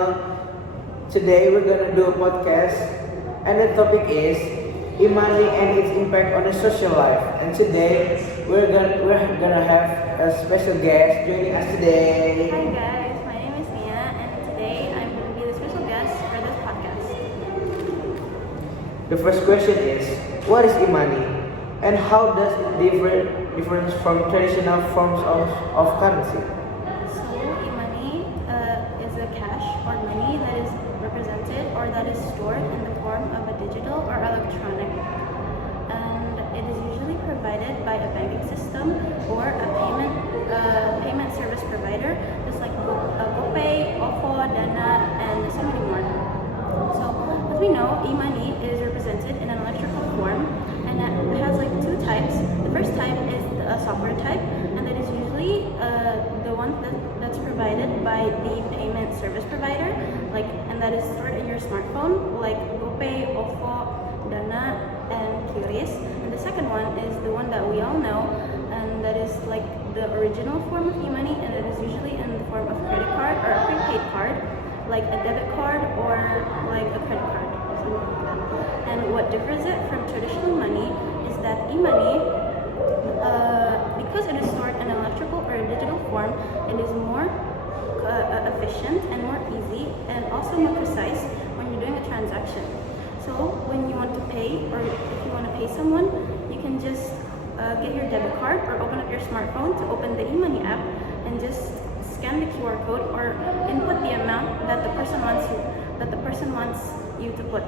channel. Today we're gonna do a podcast, and the topic is e-money and its impact on the social life. And today we're gonna have a special guest joining us today. Hi guys, my name is Mia, and today I'm going to be the special guest for this podcast. The first question is, what is e-money, and how does it differ from traditional forms of currency? So, e-money is a cash or money that is represented or that is stored in the form of a digital or electronic, and it is usually provided by a banking system or a payment service provider, just like GoPay, OVO, Dana, and so many more. So, as we know, e-money is represented in an electrical form, and it has like two types. The first type is a software type, and that is usually the one that's provided by the payment service provider, and that is stored in your smartphone, like GoPay, OVO, Dana, and QRIS. And the second one is the one that we all know, and that is like the original form of e-money, and it is usually in the form of credit card or a prepaid card, like a debit card or like a credit card, something like that. And what differs it from traditional money is that e-money, because it is stored in an electrical or a digital form, it is more efficient and more easy, and also more precise when you're doing a transaction. So when you want to pay, or if you want to pay someone, you can just get your debit card or open up your smartphone to open the e-money app and just scan the QR code or input the amount that the person wants you to put.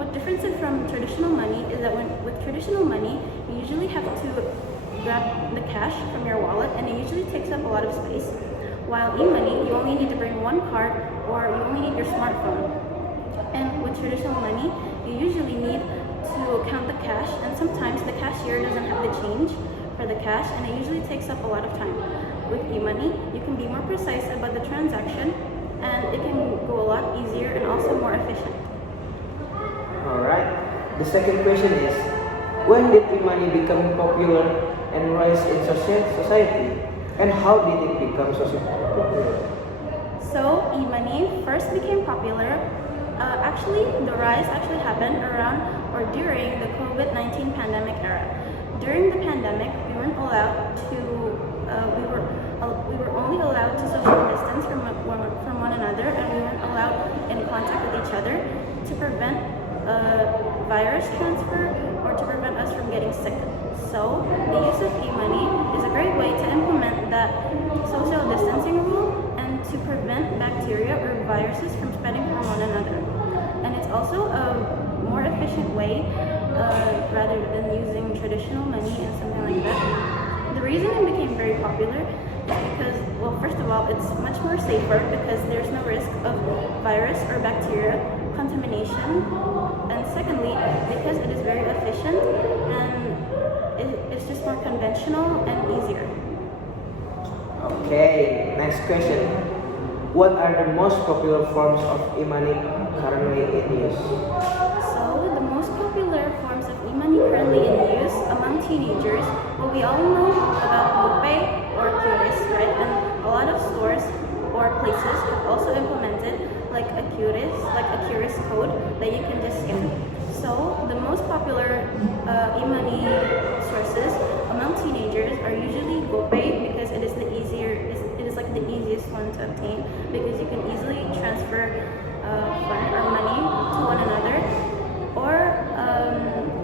What difference it from traditional money is that with traditional money, you usually have to grab the cash from your wallet, and it usually takes up a lot of space. While e-money, you only need to bring one card, or you only need your smartphone. And with traditional money, you usually need to count the cash, and sometimes the cashier doesn't have the change for the cash, and it usually takes up a lot of time. With e-money, you can be more precise about the transaction, and it can go a lot easier and also more efficient. Alright. The second question is, when did e-money become popular and rise in society? And how did it become so popular? So, e-money first became popular. Actually, the rise happened around or during the COVID-19 pandemic era. During the pandemic, we weren't allowed to. We were only allowed to social distance from one another, and we weren't allowed in contact with each other to prevent virus transfer or to prevent us from getting sick. So, the use of e-money is a great way to implement that social distancing rule and to prevent bacteria or viruses from spreading from one another. And it's also a more efficient way rather than using traditional money and something like that. The reason it became very popular is because, well, first of all, it's much more safer because there's no risk of virus or bacteria contamination, and secondly, because it is very efficient and it's just more conventional and easier. Okay, next question. What are the most popular forms of e-money currently in use? So, the most popular forms of e-money currently in use among teenagers, well, we all know about GoPay or QRIS, right? And a lot of stores or places have also implemented like a QRIS code that you can just scan. So, the most popular e-money sources among teenagers are usually GoPay because it is the easiest one to obtain, because you can easily transfer funds or money to one another. Or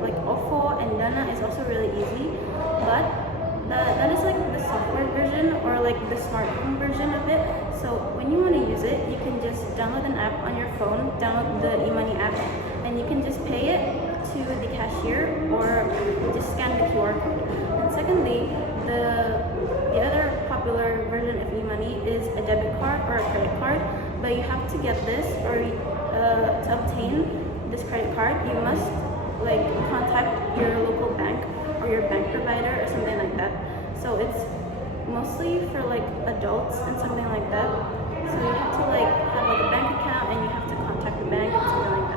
like OVO and Dana is also really easy, but that is like the software version or like the smartphone version of it. So when you want to use it, you can just download an app on your phone, download the e-money app, and you can just pay it to the cashier or just scan the QR code. And secondly, the other popular version of e-money is a debit card or a credit card, but you have to get this or to obtain this credit card, you must contact your local bank or your bank provider or something like that. So it's mostly for adults and something like that. So you have to have a bank account and you have to contact the bank and something like that.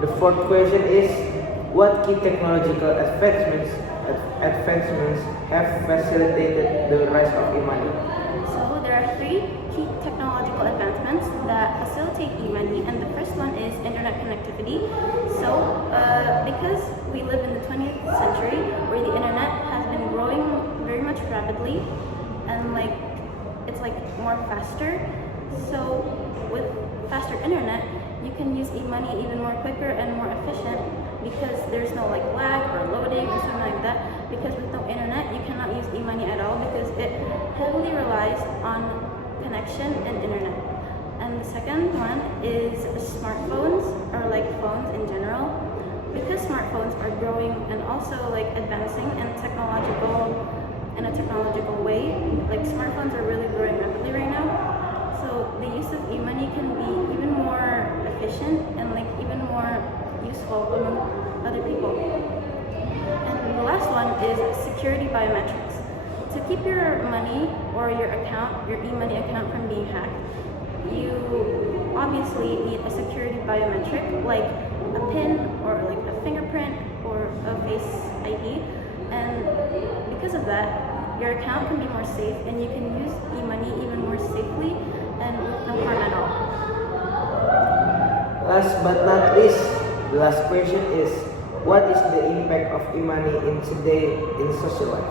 The fourth question is, what key technological advancements have facilitated the rise of e-money? So there are key technological advancements that facilitate e-money, and the first one is internet connectivity. So, because we live in the 20th century where the internet has been growing very much rapidly, and it's more faster. So, with faster internet, you can use e-money even more quicker and more efficient because there's no lag or loading or something like that. Because with no internet, you cannot use e-money at all because it heavily relies on connection and internet. And the second one is smartphones, or phones in general. Because smartphones are growing and also advancing in a technological way, smartphones are really growing rapidly right now. So the use of e-money can be even more efficient and even more useful among other people. And the last one is security biometrics. To keep your money or your e-money account from being hacked, you obviously need a security biometric like a PIN or a fingerprint or a face ID. And because of that, your account can be more safe and you can use e-money even more safely and with no harm at all. Last but not least, the last question is, what is the impact of e-money in social life?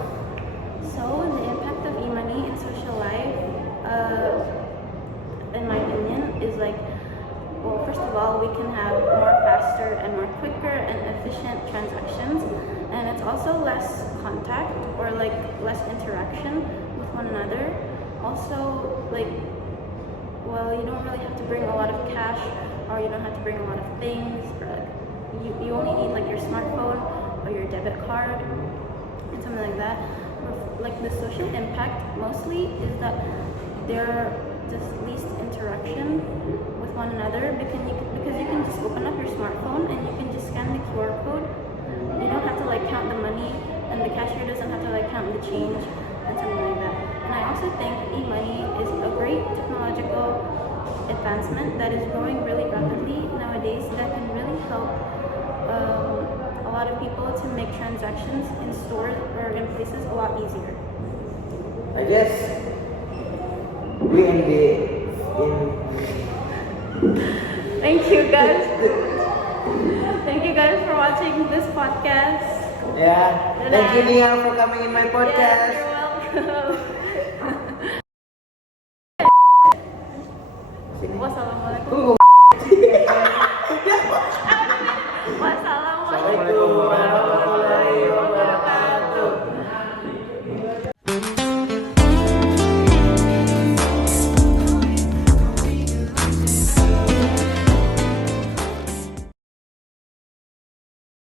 So the impact of e-money in social life, in my opinion, is first of all, we can have more faster and more quicker and efficient transactions, and it's also less contact or less interaction with one another. Also, you don't really have to bring a lot of cash, or you don't have to bring a lot of things, or you only need your smartphone or your debit card and something like that. The social impact mostly is that there just least interaction with one another because you can just open up your smartphone and you can just scan the QR code. You don't have to count the money, and the cashier doesn't have to count the change and something like that. And I also think e-money is a great technological advancement that is growing really rapidly nowadays that can really help a lot of people to make transactions in stores or in places a lot easier. I guess we end Thank you guys. Thank you guys for watching this podcast. Yeah. Thank you, Nia, for coming in my podcast. Yeah, you're welcome. Wassalamualaikum.